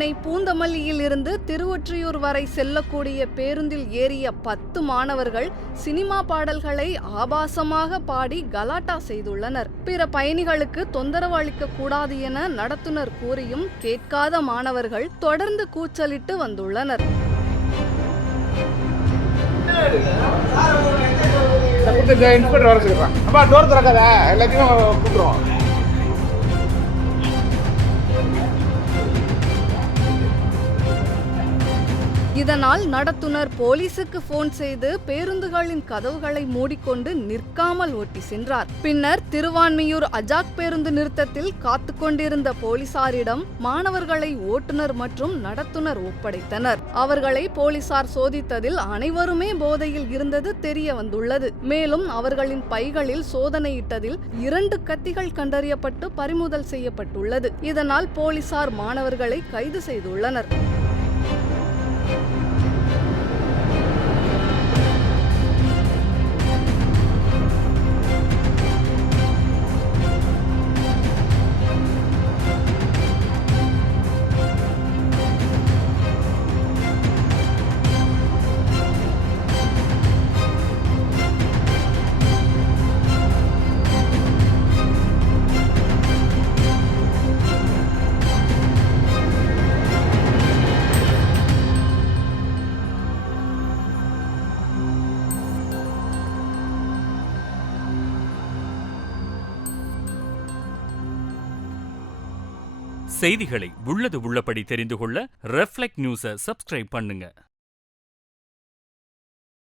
சென்னை பூந்தமல்லியில் இருந்து திருவொற்றியூர் வரை செல்லக்கூடிய பேருந்தில் ஏறிய 10 மாணவர்கள் சினிமா பாடல்களை ஆபாசமாக பாடி கலாட்டா செய்துள்ளனர். பிற பயணிகளுக்கு தொந்தரவு அளிக்க கூடாது என நடத்துனர் கூறியும் கேட்காத மாணவர்கள் தொடர்ந்து கூச்சலிட்டு வந்துள்ளனர். இதனால் நடத்துனர் போலீசுக்கு போன் செய்து பேருந்துகளின் கதவுகளை மூடிக்கொண்டு நிற்காமல் ஓட்டி சென்றார். பின்னர் திருவான்மியூர் அஜாக் பேருந்து நிறுத்தத்தில் காத்து கொண்டிருந்த போலீசாரிடம் மாணவர்களை ஓட்டுநர் மற்றும் நடத்துனர் ஒப்படைத்தனர். அவர்களை போலீசார் சோதித்ததில் அனைவருமே போதையில் இருந்தது தெரிய வந்துள்ளது. மேலும் அவர்களின் பைகளில் சோதனையிட்டதில் 2 கத்திகள் கண்டறியப்பட்டு பறிமுதல் செய்யப்பட்டுள்ளது. இதனால் போலீசார் மாணவர்களை கைது செய்துள்ளனர். செய்திகளை உள்ளது உள்ளபடி தெரிந்து கொள்ள ரெஃப்ளெக்ட் நியூஸை சப்ஸ்கிரைப் பண்ணுங்க.